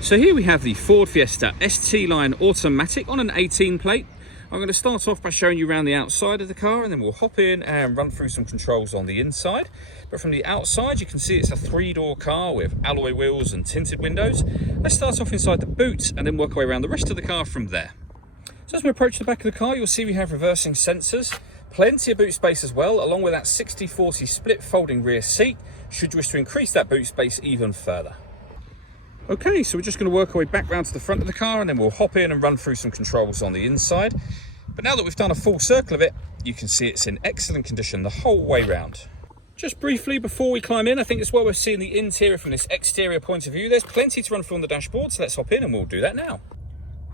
So here we have the Ford Fiesta ST line automatic on an 18 plate. I'm going to start off by showing you around the outside of the car, and then we'll hop in and run through some controls on the inside. But from the outside, you can see it's a 3-door car with alloy wheels and tinted windows. Let's start off inside the boot and then work our way around the rest of the car from there. So as we approach the back of the car, you'll see we have reversing sensors, plenty of boot space as well, along with that 60/40 split folding rear seat, should you wish to increase that boot space even further. Okay, so we're just going to work our way back round to the front of the car, and then we'll hop in and run through some controls on the inside. But now that we've done a full circle of it, you can see it's in excellent condition the whole way round. Just briefly before we climb in, I think it's well worth seeing the interior from this exterior point of view. There's plenty to run through on the dashboard, so let's hop in and we'll do that now.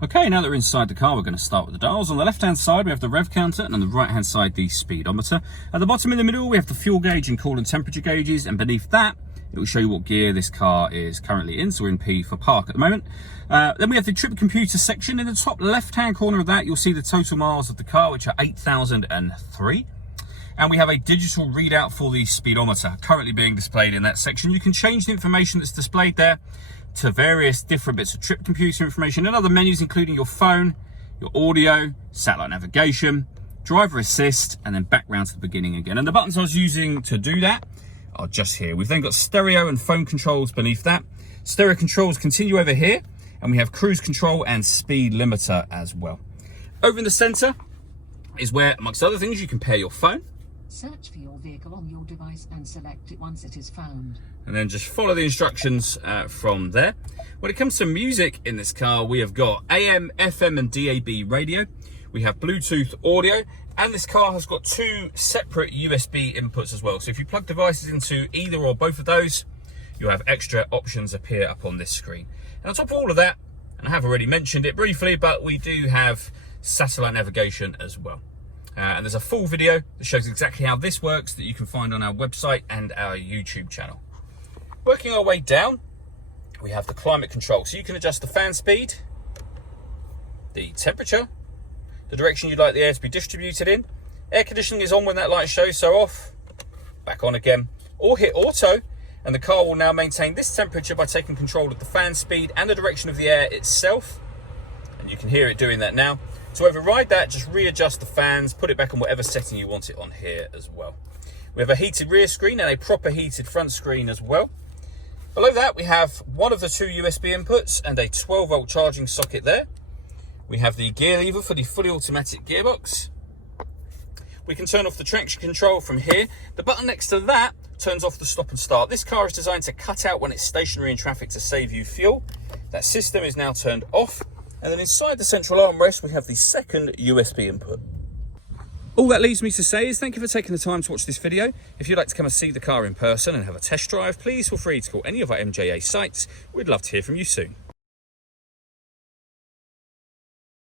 Okay, now that we're inside the car, we're going to start with the dials. On the left-hand side, we have the rev counter, and on the right-hand side, the speedometer. At the bottom in the middle, we have the fuel gauge and coolant temperature gauges, and beneath that, it will show you what gear this car is currently in, so we're in P for park at the moment. Then we have the trip computer section. In the top left-hand corner of that, you'll see the total miles of the car, which are 8,003. And we have a digital readout for the speedometer, currently being displayed in that section. You can change the information that's displayed there to various different bits of trip computer information and other menus, including your phone, your audio, satellite navigation, driver assist, and then back round to the beginning again. And the buttons I was using to do that are just here. We've then got stereo and phone controls beneath that. Stereo controls continue over here, and we have cruise control and speed limiter as well. Over in the center is where, amongst other things, you can pair your phone. Search for your vehicle on your device and select it once it is found. And then just follow the instructions from there. When it comes to music in this car, we have got AM, FM and DAB radio. We have Bluetooth audio, and this car has got 2 separate USB inputs as well. So if you plug devices into either or both of those, you'll have extra options appear up on this screen. And on top of all of that, and I have already mentioned it briefly, but we do have satellite navigation as well. And there's a full video that shows exactly how this works that you can find on our website and our YouTube channel. Working our way down, we have the climate control. So you can adjust the fan speed, the temperature, the direction you'd like the air to be distributed in. Air conditioning is on when that light shows, so off, back on again. Or hit auto, and the car will now maintain this temperature by taking control of the fan speed and the direction of the air itself. And you can hear it doing that now. To override that, just readjust the fans, put it back on whatever setting you want it on here as well. We have a heated rear screen and a proper heated front screen as well. Below that, we have one of the 2 USB inputs and a 12-volt charging socket there. We have the gear lever for the fully automatic gearbox. We can turn off the traction control from here. The button next to that turns off the stop and start. This car is designed to cut out when it's stationary in traffic to save you fuel. That system is now turned off. And then inside the central armrest, we have the second USB input. All that leaves me to say is thank you for taking the time to watch this video. If you'd like to come and see the car in person and have a test drive, please feel free to call any of our MJA sites. We'd love to hear from you soon.